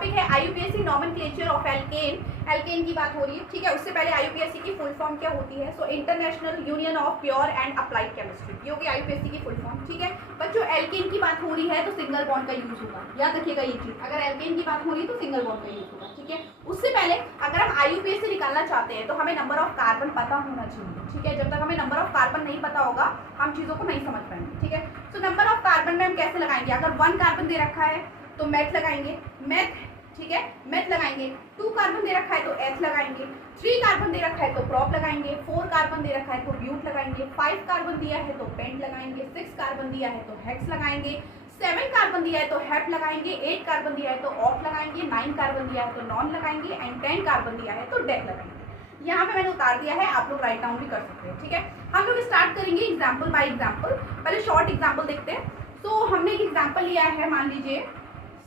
Topic है IUPAC nomenclature of alkane. Alkane की बात हो रही है, ठीक है। उससे पहले आईयूपीएसी की फुल फॉर्म क्या होती है? So international union of pure and applied chemistry, ये होगी आईयूपीएसी की फुल फॉर्म, ठीक है। बच्चों एल्केन की बात हो रही है तो सिंगल बॉन्ड का यूज होगा, याद रखिएगा ये चीज। अगर एल्केन की बात हो रही है तो सिंगल बॉन्ड का यूज होगा, ठीक है। उससे पहले अगर हम आईयूपीएसी निकालना चाहते हैं तो हमें नंबर ऑफ कार्बन पता होना चाहिए, ठीक है। जब तक हमें नंबर ऑफ कार्बन नहीं पता होगा हम चीजों को नहीं समझ पाएंगे, ठीक है। तो नंबर ऑफ कार्बन में हम कैसे लगाएंगे? अगर 1 कार्बन दे रखा है तो मेथ लगाएंगे, मेथ, ठीक है, मेथ लगाएंगे। 2 कार्बन दे रखा है तो एथ लगाएंगे। 3 कार्बन दे रखा है तो प्रॉप लगाएंगे। 4 कार्बन दे रखा है तो ब्यूट लगाएंगे। 5 कार्बन दिया है तो पेंट लगाएंगे। 6 कार्बन दिया है तो हेक्स लगाएंगे। 7 कार्बन दिया है तो हेप लगाएंगे। 8 कार्बन दिया है तो ऑफ लगाएंगे। 9 कार्बन दिया है तो नॉन लगाएंगे एंड 10 कार्बन दिया है तो डेक लगाएंगे। यहाँ पे मैंने उतार दिया है, आप लोग राइट डाउन भी कर सकते हैं, ठीक है। हम लोग स्टार्ट करेंगे एग्जाम्पल बाय एग्जाम्पल। पहले शॉर्ट एग्जाम्पल देखते हैं। तो हमने एक एग्जाम्पल लिया है, मान लीजिए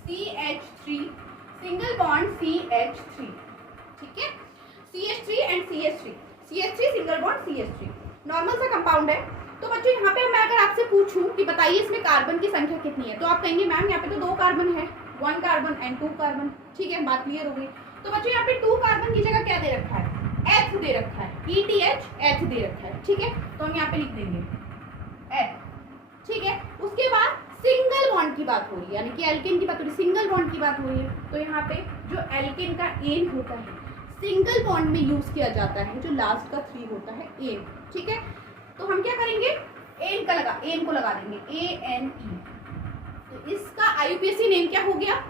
CH3 सिंगल बॉन्ड CH3, ठीक है, CH3 and CH3, CH3 single bond CH3, normal सा कंपाउंड है। तो बच्चों यहाँ पे मैं अगर आपसे पूछूं कि बताइए इसमें कार्बन की संख्या कितनी है, तो आप कहेंगे मैम यहाँ पे तो 2 कार्बन है, 1 कार्बन एंड 2 कार्बन, ठीक है, बात क्लियर हो गई। तो बच्चों यहाँ पे 2 कार्बन की जगह क्या दे रखा है? एथ दे रखा है, ETH एथ दे रखा है, ठीक है। तो हम यहाँ पे लिख देंगे एथ, ठीक है। उसके बाद सिंगल बॉन्ड की बात हो रही है, यानी कि एल्केन की बात हो रही है, सिंगल बॉन्ड की बात हो रही है। तो यहाँ पे जो एल्केन का एन होता है सिंगल बॉन्ड में यूज किया जाता है, जो लास्ट का 3 होता है एन, ठीक है। तो हम क्या करेंगे? एन को लगा देंगे ANE। तो इसका आईयूपीएसी नेम क्या हो गया?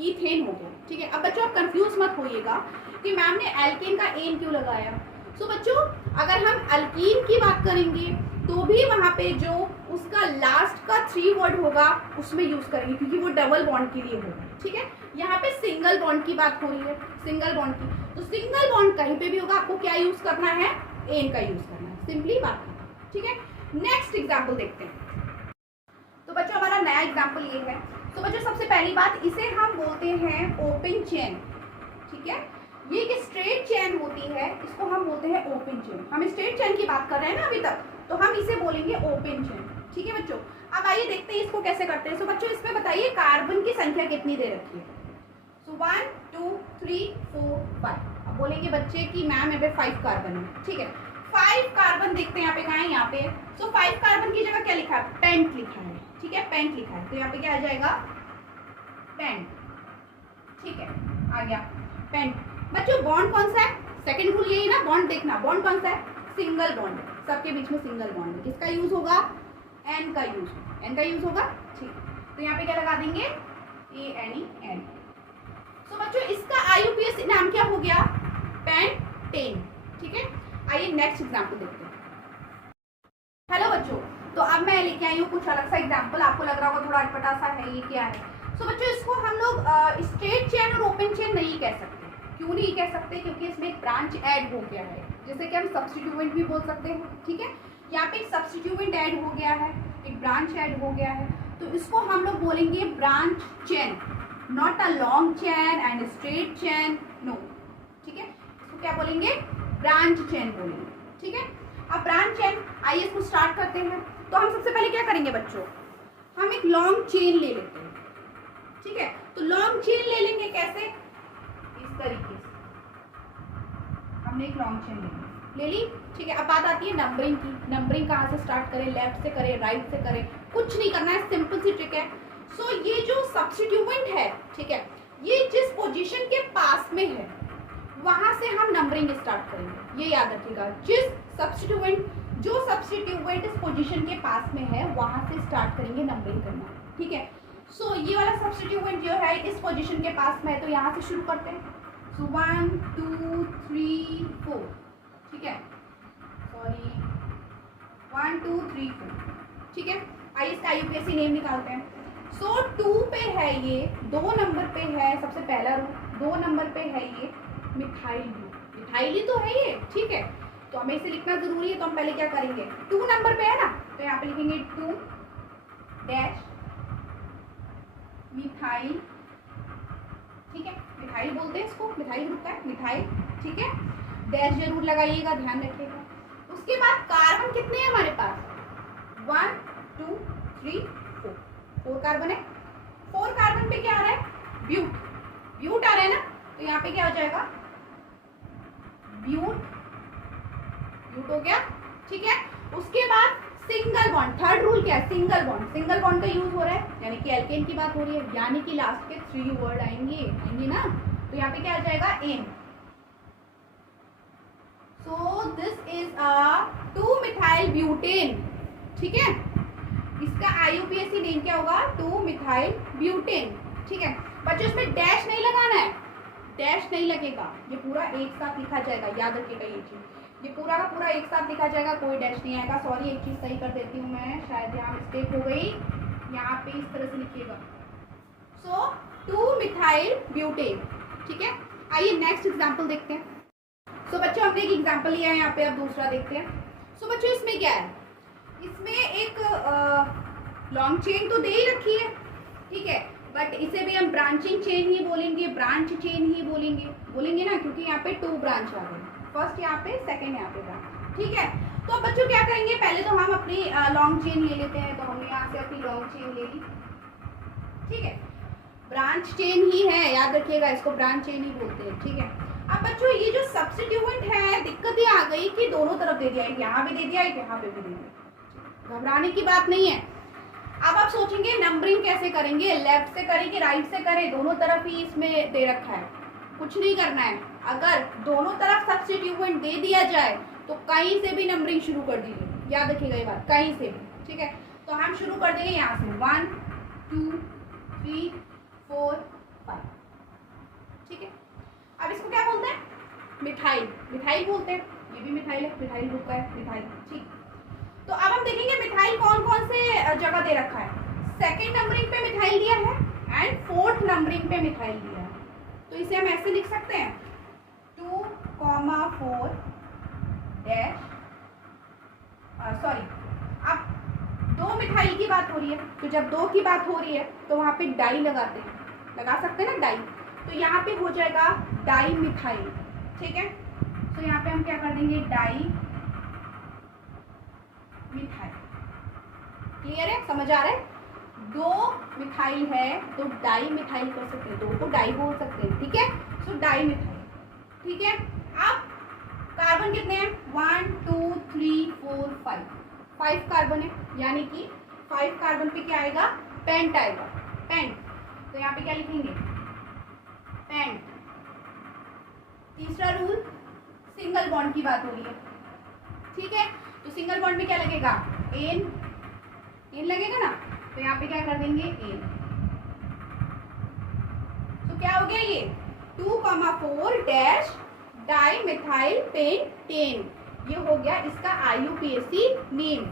ईथेन हो गया, ठीक है। अब बच्चों आप कंफ्यूज मत होइएगा कि मैम ने एल्केन का एन क्यों लगाया। सो बच्चों अगर हम अल्कीन की बात करेंगे तो भी वहां पे जो उसका लास्ट का 3 वर्ड होगा उसमें यूज करेंगे, क्योंकि वो डबल बॉन्ड के लिए होगा, ठीक है। यहाँ पे सिंगल बॉन्ड की बात हो रही है, सिंगल बॉन्ड की, तो सिंगल बॉन्ड कहीं पे भी होगा आपको क्या यूज करना है? एन का यूज करना है, सिंपली बात करना, ठीक है। नेक्स्ट एग्जाम्पल देखते हैं। तो बच्चों हमारा नया एग्जाम्पल ये है। तो बच्चों सबसे पहली बात, इसे हम बोलते हैं ओपन चेन, ठीक है। ये एक स्ट्रेट चेन होती है, इसको हम बोलते हैं ओपन चेन। हम स्ट्रेट चेन की बात कर रहे हैं ना अभी तक, तो हम इसे बोलेंगे ओपन चेन, ठीक है बच्चों। अब आइए देखते हैं इसको कैसे करते हैं। सो बच्चों इसमें बताइए कार्बन की संख्या कितनी दे रखी है? सो 1 2 3 4 5। अब बोलेंगे बच्चे कि मैम यहाँ पे 5 कार्बन है, ठीक है। 5 कार्बन देखते हैं यहाँ पे, कहाँ है? यहाँ पे। सो 5 कार्बन की जगह क्या लिखा है? पेंट लिखा है, ठीक है, पेंट लिखा है। तो यहाँ पे क्या आ जाएगा? पेंट, ठीक है, आ गया पेंट। बच्चों बॉन्ड कौन सा है? सेकंड रूल यही ना, बॉन्ड देखना, बॉन्ड कौन सा है? सिंगल बॉन्ड है, सबके बीच में सिंगल बॉन्ड है। किसका यूज होगा? एन का यूज, एन का यूज होगा, ठीक। तो यहाँ पे क्या लगा देंगे? ANEN। तो बच्चों इसका आईयूपीएसी नाम क्या हो गया? पेंटेन, ठीक है। आइए नेक्स्ट एग्जाम्पल देखते हैं। हेलो बच्चों, तो अब मैं लेके आई हूँ कुछ अलग सा एग्जाम्पल। आपको लग रहा होगा थोड़ा अटपटा सा है, ये क्या है? तो बच्चों इसको हम लोग स्ट्रेट चेन और ओपन चेन नहीं कह सकते। क्यों नहीं कह सकते? क्योंकि इसमें एक ब्रांच ऐड हो गया है, जैसे कि हम सब्स्टिट्यूएंट भी बोल सकते हैं, ठीक है। यहाँ पे एक सब्स्टिट्यूएंट ऐड हो गया है, एक ब्रांच ऐड हो गया है, तो इसको हम लोग बोलेंगे branch chain, not a long chain and straight chain, no, ठीक है। इसको क्या बोलेंगे? ब्रांच चेन बोलेंगे, ठीक है। अब ब्रांच चेन, आइए इसको स्टार्ट करते हैं। तो हम सबसे पहले क्या करेंगे बच्चों? हम एक लॉन्ग चेन ले लेते हैं, ठीक है। तो लॉन्ग चेन ले लेंगे कैसे? इस तरीके से हमने एक लॉन्ग चेन ले ली, ठीक है। अब बात आती है नंबरिंग की। नंबरिंग कहाँ से स्टार्ट करें? लेफ्ट से करें, राइट से करें? कुछ नहीं करना है, सिंपल सी ट्रिक है। सो ये जो सब्स्टिट्यूएंट है, ठीक है, ये जिस पोजीशन के पास में है वहां से हम नंबरिंग स्टार्ट करेंगे, ये याद रखिएगा। जो सब्स्टिट्यूएंट इस पोजीशन के पास में है वहां से स्टार्ट करेंगे नंबरिंग करना, ठीक है। सो ये वाला सब्स्टिट्यूएंट जो है इस पोजीशन के पास में है, तो यहाँ से शुरू करते हैं। सो 1 2 3 4, ठीक है, सॉरी 1 2 3 4, ठीक है। आइए इसका आईयूपीएसी नेम निकालते हैं। सो 2 पे है ये, 2 नंबर पे है सबसे पहला रूल, 2 नंबर पे है ये मिथाइल ग्रुप, मिथाइल ही तो है ये, ठीक है। तो हमें इसे लिखना जरूरी है, तो हम पहले क्या करेंगे? 2 नंबर पे है ना, तो यहाँ पे लिखेंगे 2 डैश मिथाइल, ठीक है, मिथाइल बोलते हैं इसको, मिथाइल ग्रुप का है मिथाइल, ठीक है। डैश जरूर लगाइएगा, ध्यान रखिएगा। उसके बाद कार्बन कितने हैं हमारे पास? 1 2 3 4 कार्बन है। 4 कार्बन पे क्या आ रहा है? ब्यूट जाएगा ब्यूट, ब्यूट हो गया, ठीक है। उसके बाद सिंगल बॉन्ड, थर्ड रूल क्या है, सिंगल बॉन्ड, सिंगल बॉन्ड का यूज हो रहा है, यानी कि एल्केन की बात हो रही है, यानी कि लास्ट के 3 वर्ड आएंगे ना, तो यहाँ पे क्या आ जाएगा N. So this is a two methyl butane, ठीक है। इसका IUPAC नेम क्या होगा, 2-मिथाइल ब्यूटेन, ठीक है। बच्चों इसमें डैश नहीं लगाना है, डैश नहीं लगेगा, ये पूरा एक साथ लिखा जाएगा, याद रखिएगा ये चीज, ये पूरा का पूरा एक साथ लिखा जाएगा, कोई डैश नहीं आएगा। सॉरी एक चीज सही कर देती हूँ मैं, शायद यहाँ मिस्टेक हो गई, यहाँ पे इस तरह से लिखिएगा। सो 2-मिथाइल ब्यूटेन, ठीक है। आइए नेक्स्ट एग्जांपल देखते हैं। सो बच्चों हमने एक एग्जांपल लिया है यहाँ पे, अब दूसरा देखते हैं। सो बच्चों इसमें क्या है, इसमें एक लॉन्ग चेन तो दे ही रखी है, ठीक है, बट इसे भी हम ब्रांचिंग चेन ही बोलेंगे, ब्रांच चेन ही बोलेंगे ना, क्योंकि यहाँ पे 2 ब्रांच आ गए, फर्स्ट यहाँ पे, सेकंड यहाँ पे ब्रांच, ठीक है। तो अब बच्चों क्या करेंगे, पहले तो हम अपनी लॉन्ग चेन ले लेते हैं, तो हमने यहाँ से अपनी लॉन्ग चेन ले ली, ठीक है, ब्रांच चेन ही है, याद रखिएगा इसको ब्रांच चेन ही बोलते हैं, ठीक है। अब बच्चों ये जो सब्स्टिट्यूएंट है, दिक्कत ये आ गई कि दोनों तरफ दे दिया, एक यहाँ भी दे दिया, एक यहाँ पे भी दे दिया, घबराने की बात नहीं है। अब आप सोचेंगे नंबरिंग कैसे करेंगे, लेफ्ट से करें कि राइट से करें, दोनों तरफ ही इसमें दे रखा है, कुछ नहीं करना है। अगर दोनों तरफ सब्स्टिट्यूएंट दे दिया जाए तो कहीं से भी नंबरिंग शुरू कर दीजिए, याद रखिएगा ये बात, कहीं से भी, ठीक है। तो हम शुरू कर देंगे यहाँ से 1 2 3 4 5, ठीक है। अब इसको क्या बोलते हैं, मिथाइल, मिथाइल बोलते हैं, ये भी मिथाइल है, मिथाइल ग्रुप का है, मिथाइल, ठीक। तो अब हम देखेंगे मिथाइल कौन कौन से जगह दे रखा है, सेकंड नंबरिंग पे मिथाइल दिया है एंड 4th नंबरिंग पे मिथाइल दिया है। तो इसे हम ऐसे लिख सकते हैं 2,4 डैश, सॉरी, अब 2 मिथाइल की बात हो रही है, तो जब 2 की बात हो रही है तो वहाँ पे डाई लगाते हैं, लगा सकते हैं ना डाई, तो यहाँ पे हो जाएगा डाई मिथाइल, ठीक है। तो यहाँ पे हम क्या कर देंगे, डाई मिथाइल, क्लियर है, समझ आ रहा है। 2 मिथाइल है तो डाई मिथाइल कर सकते हैं, 2 को डाई बोल सकते हैं, ठीक है। सो डाई मिथाइल, ठीक है। अब कार्बन कितने हैं, 1 2 3 4 5 कार्बन है, यानी कि 5 कार्बन पे क्या आएगा, पेंट आएगा, पेंट। तो यहाँ पे क्या लिखेंगे, पेंट। तीसरा रूल, सिंगल बॉन्ड की बात हो रही है, ठीक है। तो सिंगल बॉन्ड में क्या लगेगा, एन, एन लगेगा ना, तो यहाँ पे क्या कर देंगे एन। तो क्या हो गया ये 2,4 डैश डाई मिथाइल पेंटेन, ये हो गया इसका IUPAC नेम।